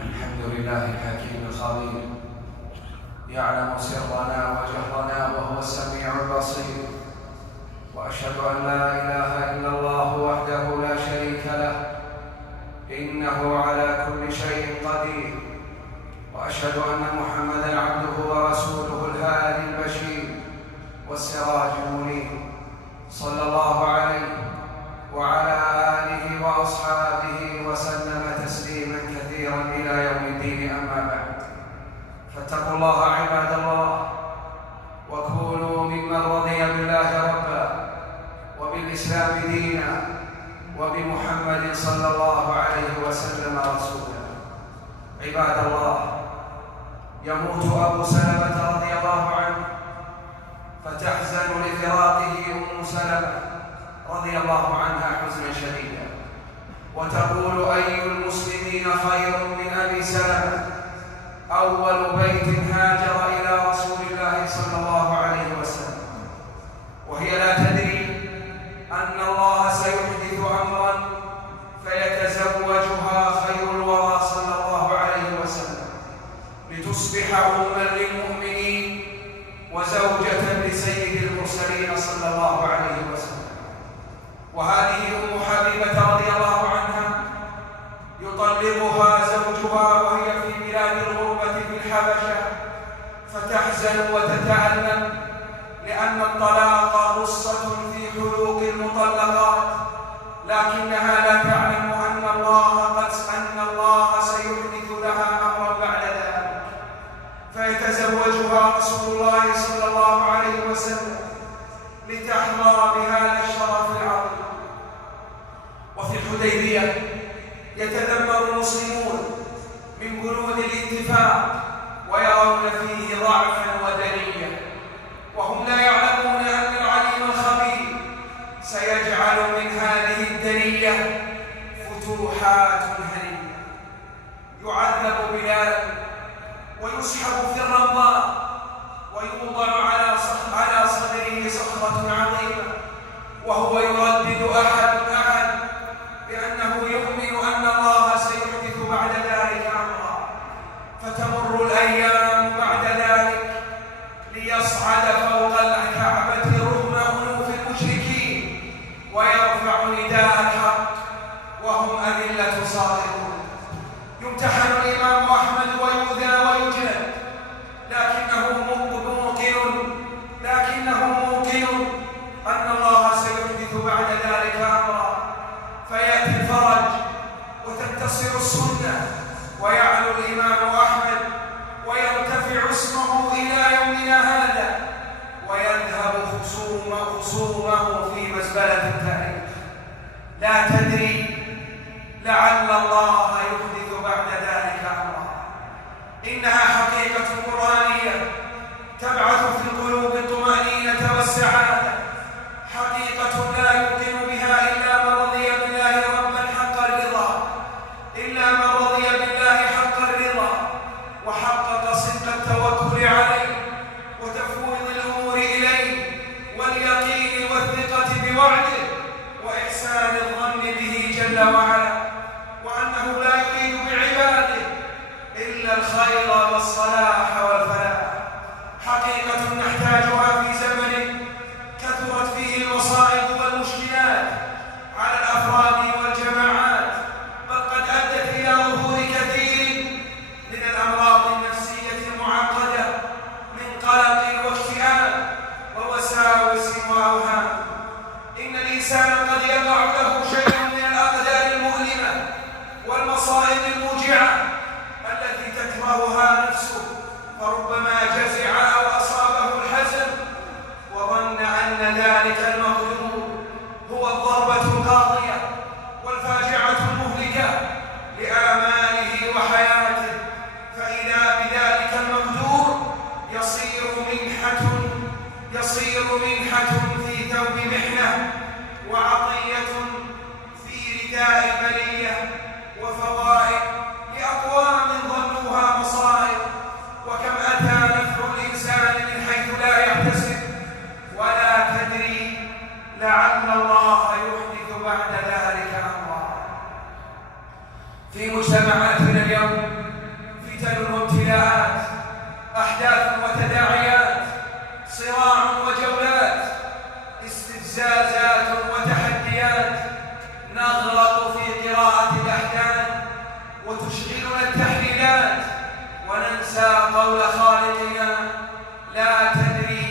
الحمد لله الحكيم الخبير، يعلم سرنا وجهرنا وهو السميع البصير، وأشهد أن لا إله إلا الله وحده لا شريك له إنه على كل شيء قدير، وأشهد أن محمدًا عبده ورسوله الهادي البشير والسراج المنير، صلى الله عليه وعلى آله وأصحابه وسلم تسليماً كثيراً إلى يوم الدين. أما بعد، فاتقوا الله عباد الله، وكونوا ممن رضي بالله ربا وبالإسلام دينا وبمحمد صلى الله عليه وسلم رسولا. عباد الله، يموت أبو سلمة رضي الله عنه، فتحزن لفراقه أم سلمة رضي الله عنها حزنا شديدا، وتقول: أي المسلمين خير من أبي سلمة، أول بيت هاجر إلى رسول الله صلى الله عليه وسلم، وهي لا تدري أن الله سيحدث أمرا فيتزوجها خير الورى صلى الله عليه وسلم، لتصبح أما للمؤمنين وزوجة لسيد المرسلين صلى الله عليه وسلم. وهذه أم حبيبة رضي الله عنها يطلقها زوجها وهي في بلاد الغربة في الحبشة، فتحزن وتتألم، لأن الطلاق غصة في حلوق المطلقات، لكنها لا تعلم أن الله سيحدث لها أمرا بعد ذلك، فيتزوجها رسول الله صلى الله عليه وسلم لتحظى بهذا الشرف العظيم. وفي الحديبية يتذمر المسلمون من بنود الاتفاق ويرون فيه ضعفا ودنيا، وهم لا يعلمون أن العليم الخبير سيجعل من هذه الدنية فتوحات هنية. يعذب بلال ويسحب في الرمضاء، ويوضع على صدره صخرة عظيمة، وهو يردد أحد بأنه يؤمن أن الله سيحدث بعد ذلك أمرا. فتمر الأيام بعد ذلك ليصعد فوق الكعبة رغم أنوف المشركين ويرفع نداء الحق وهم أذلة صاغرون. يمتحن الإمام أحمد ويؤذى ويجلد، لكنه موقن أن الله سيحدث بعد ذلك أمرا، فيأتي الفرج وتنتصر السنة ويعلو الإمام أحمد ويرتفع اسمه إلى يومنا هذا، ويذهب خصومه في مزبلة التاريخ. لا تدري، لعل الله يحدث بعد ذلك أمرا. إنها حقيقة قرآنية تبعث في القلوب الطمأنينة والسعادة، حقيقة لا يمكن بها إلا من رضي بالله ربا حق الرضا، وحقق صدق التوكل عليه وتفويض الأمور إليه واليقين والثقة بوعده وإحسان الظن به جل وعلا، وأنه لا يريد بعباده إلا الخير والصلاح والفلاح. حقيقة نحتاجها في زمن كثرت فيه المصائب والمشكلات على الأفراد والجماعات، بل قد أدت إلى ظهور كثير من الأمراض النفسية المعقدة من قلق واكتئاب ووساوس وأوهام. إن الإنسان قد يقع له شيء من الأقدار المؤلمة والمصائب الموجعة التي تكرهها نفسه، فربما جزع أو أصابه الحزن وظن أن ذلك المقدور لإيذاء البلية وفوائد لأقوام ظنوها مصائب، وكم أتى نفع الإنسان من حيث لا يحتسب، ولا تدري لعل الله يحدث بعد ذلك أمرا. في مجتمعاتنا اليوم فتن وابتلاءات، أحداث وتداعيات، صراع وجولات، استفزازات وتحديات، نغلط في قراءة الأحداث وتشغلنا التحليلات وننسى قول خالقنا لا تدري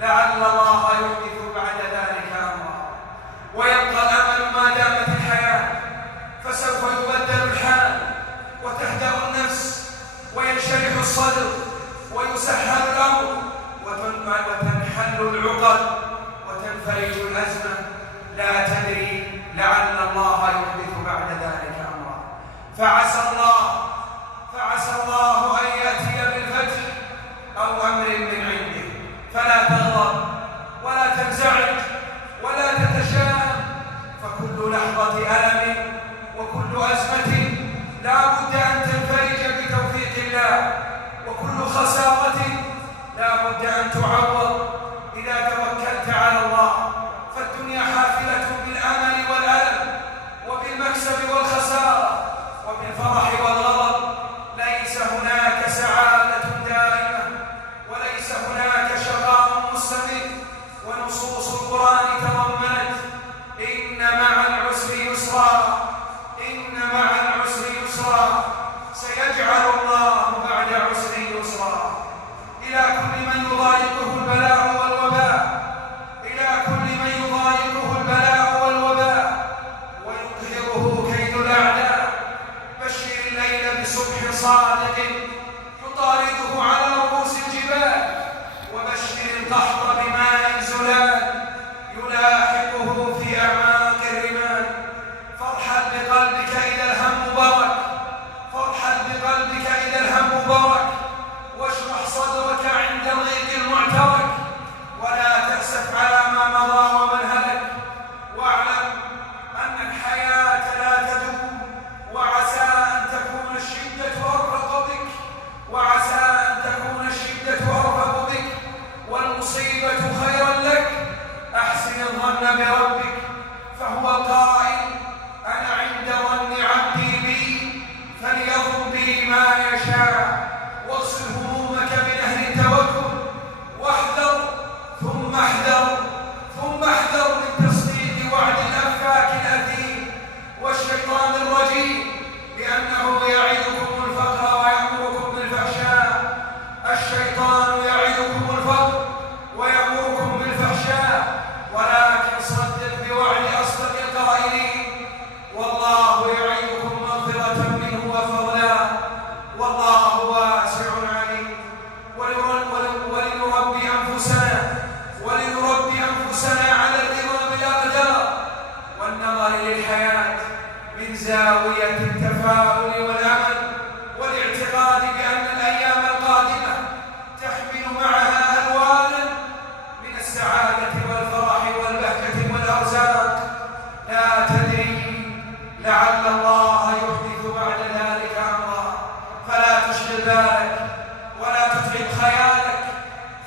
لعل الله يحدث بعد ذلك أمرا. ويبقى الأمل ما دامت الحياة، فسوف يبدل الحال وتهدأ النفس وينشرح الصدر ويسهل الأمر وتنحل العقد وتنفرج الأزمة. لا تدري لعل الله يحدث بعد ذلك أمرا. فعسى الله أن يأتي بالفتح أو أمر من عنده، فلا تغضب ولا تنزعج ولا تتشائم، فكل لحظة ألم وكل أزمة لا بد أن تنفرج بتوفيق الله، وكل خسارة لا بد أن تعوض إذا توكلت على الله. فالدنيا حافلة بالأمل والألم وبالمكسب والخسارة وبالفرح والغضب. ليس هناك سعادة دائمة وليس هناك شقاء مستمر. ونصوص القرآن تضمنت إن مع العسر يسرا، إن مع العسر يسرا، سيجعل الله بعد عسر يسرا. إلى كل من يضايقه البلاء والوباء، إلى كل من يضايقه البلاء والوباء ويقهره كيد الأعداء، بشر الليل بصبح صادق يطارده على رؤوس الجبال، وبشر القحط بماء زلال يلاحقه في أعماق الرمال. فرحا بقلبك إذا الهم برك، فرحا بقلبك إذا الهم برك، واشرح صدرك عند الضيق المعترك، ولا تأسف على ما مضى ومن هلك. واعلم أن الحياة لا تدوم، وعسى أن تكون الشدة أرفق بك، وعسى أن تكون الشدة أرفق بك والمصيبة خيرا لك. أحسن الظن بربك، فهو القائل أنا عند ظن عبدي بي فليظن بي ما يشاء. واغسل همومك بنهر التوكل، واحذر ثم احذر ثم احذر من تصديق وعد الأفاك الأثيم والشيطان الرجيم، لأنه يعدكم الفقر ويأمركم بالفحشاء. الشيطان يعدكم الفقر ويأمركم بالفحشاء، ولكن صدق بوعد أصدق القائلين. والله يعدكم مغفرة منه وفضلا، والله واسع عليم. ولنربي أنفسنا على الرضا بالأقدار والنظر للحياة من زاوية التفاؤل والأمل، والاعتقاد بأن الأيام القادمة تحمل معها ألوانا من السعادة والفرح والبهجة والأرزاق. لا تدري لعل الله يحدث بعد ذلك أمرا. فلا تشغل بالك ولا تتعب خيالك،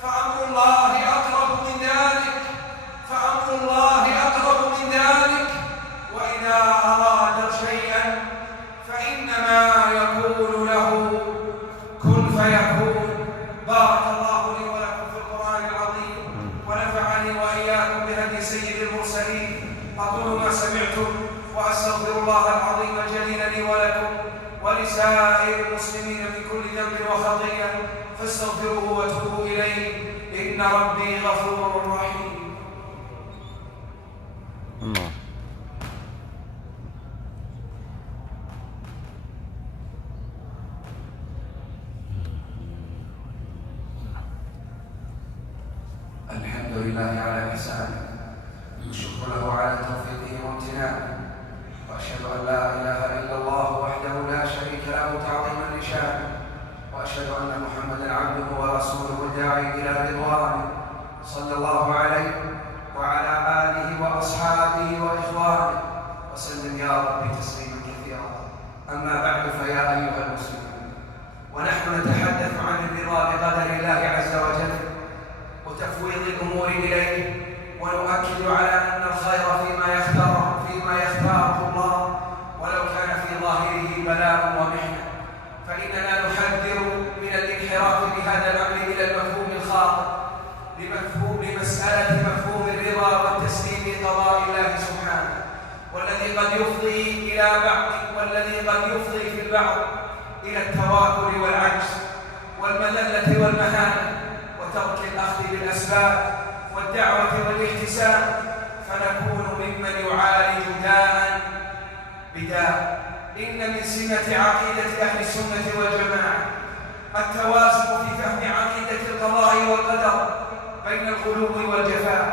فأمر الله أقرب من ذلك، فأمر الله أقرب من ذلك. وإذا أراد شيئا فإنما يقول له كن فيكون. بارك الله لي ولكم في القرآن العظيم، ونفعني وإياكم بهدي سيد المرسلين. أقول ما سمعتم وأستغفر الله العظيم الجليل لي ولكم ولسائر المسلمين من كل ذنب وخطيئة، فاستغفروه وتوبوا إليه، إن ربي غفور رحيم. الله. الحمد لله على إحسانه، والشكر له على توفيقه وامتنانه، وأشهد أن لا إله إلا الله وحده لا شريك له تعظيما لشانه، وأشهد أن محمدا عبده ورسوله الداعي إلى رضوانه، صلى الله عليه وعلى آله وأصحابه وإخوانه وسلم يا يدل على أن الخير فيما يختاره الله، ولو كان في ظاهره بلاء ومحنة. فإننا نحذر من الانحراف بهذا الأمر إلى المفهوم الخاطئ لمسألة مفهوم الرضا والتسليم لقضاء الله سبحانه، والذي قد يفضي في البعض إلى التواكل والعجز والمذلة والمهانة وترك الأخذ بالأسباب والدعوة والاحتساب، فنكون ممن يعالج داء بداء. إن من سمة عقيدة أهل السنة والجماعة التوازن في فهم عقيدة القضاء والقدر بين الغلو والجفاء،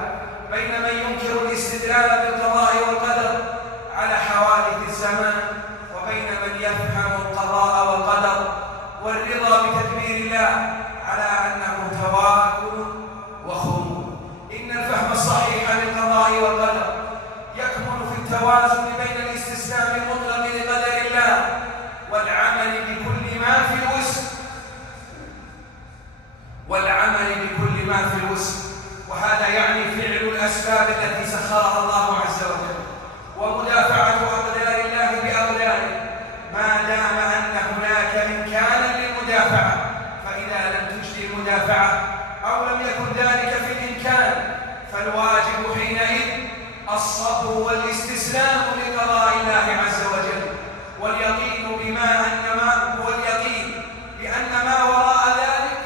بين من ينكر الاستدلال بالقضاء والقدر على حوادث الزمان، وبين من يفهم القضاء والقدر والرضا بتدبير الله على أنه تواكل وخضوع. إن الفهم الصحيح للقضاء والقدر يكمن في التوازن بين الاستسلام المطلق لقدر الله والعمل بكل ما في الوسع، وهذا يعني فعل الأسباب التي سخرها الله عز وجل، ومدافعة أقدار الله بأقداره ما دام أن هناك إمكانا للمدافعة. فإذا لم تجدي المدافعة أو لم يكن ذلك في الإمكان، فالواجب حينئذ الصبر والاستسلام لقضاء الله عز وجل، واليقين بأن ما وراء ذلك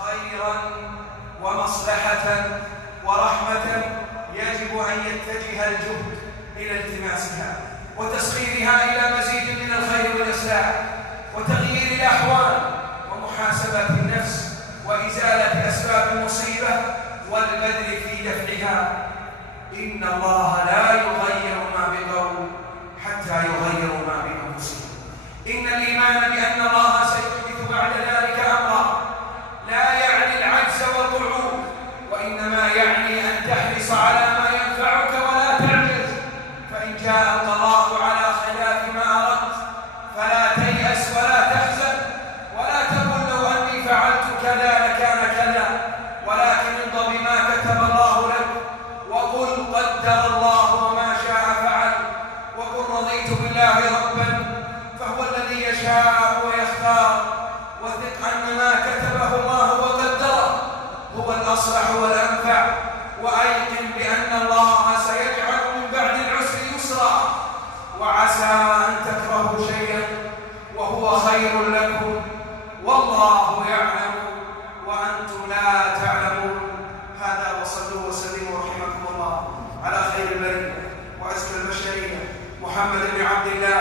خيرا ومصلحة ورحمة يجب أن يتجه الجهد إلى التماسها وتسخيرها إلى مزيد من الخير والإصلاح وتغيير الأحوال ومحاسبة النفس وإزالة أسباب المصيبة والبذل في دفعها. إن الله لا يغير ما بقوم حتى يغيروا ما بأنفسهم. إن الإيمان بأن الله سيحدث بعد ذلك أمرا لا يعني العجز والقعود، وإنما يعني أن تحرص على ما ينفعك ولا تعجز. فإن جاء القضاء على خلاف ما أردت فلا تيأس ولا تحزن ولا تقل لو أني فعلت كذا لكان كذا، ولكن ارض بما كتب الله لك وقل قدر الله وما شاء فعل، وقل رضيت بالله ربا فهو الذي يشاء ويختار، وثق أن ما كتبه الله وقدره هو الأصلح والأنفع، وأيقن بأن الله سيجعل من بعد العسر يسرا، وعسى أن تكرهوا شيئا وهو خير لكم والله يعلم وأنتم لا تعلمون. هذا وصلوا وسلموا رحمكم الله على خير البرية وأزكى البشرية محمد بن عبد الله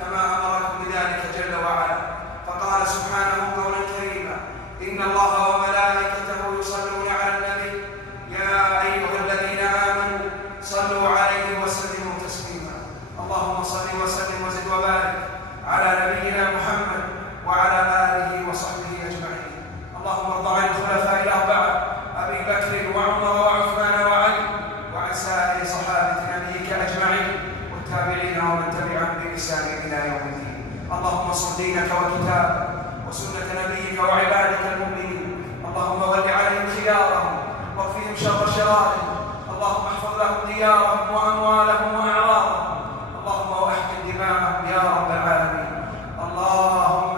كما أمركم بذلك جل وعلا، فقال سبحانه قولا كريما: إن الله وملائكته يصلون على النبي يا أيها الذين آمنوا صلوا عليه وسلموا تسليما. اللهم صل وسلم وزد وبارك على نبينا محمد وعلى آله وصحبه أجمعين. اللهم ارض عن الخلفاء الأربعة أبي بكر وعمر وعثمان وعلي وعن سائر صحابة نبيك أجمعين والتابعين ومن تبعهم بإحسان إلى يوم الدين. اللهم انصر دينك وكتابك وسنة نبيك وعبادك المؤمنين. اللهم ول عليهم خيارهم واكفهم شر شرارهم. اللهم احفظ لهم ديارهم وأموالهم وأعراضهم. اللهم واحقن دماءهم يا رب العالمين. اللهم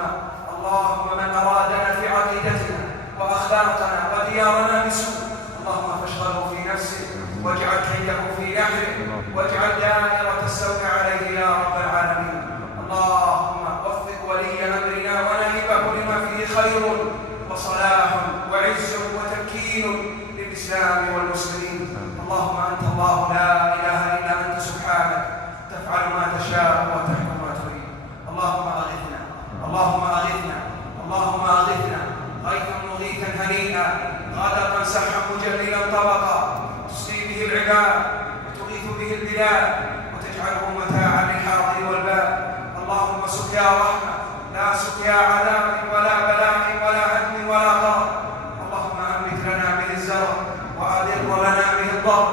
من أرادنا في عقيدتنا وأخلاقنا وديارنا بسوء اللهم فاشغله في نفسه واجعل كيده في نحره واجعل دائرة السوء عليه يا رب العالمين. اللهم وفق ولي أمرنا ونائبه لما فيه خير وصلاح وعز وتمكين للإسلام والمسلمين. اللهم أنت الله لا إله إلا أنت سبحانك تفعل ما تشاء وتحكم ما تريد. اللهم أغثنا غيثا مغيثا هنيئا غدقا سحا مجللا طبقا تسقي به العباد وتغيث به البلاد وتجعله متاعا للحاضر والباد. اللهم سقيا رحمة لا سقيا عذاب ولا بلاء ولا هدم ولا ضرر. اللهم أنبت لنا به الزرع وأدر لنا به الضر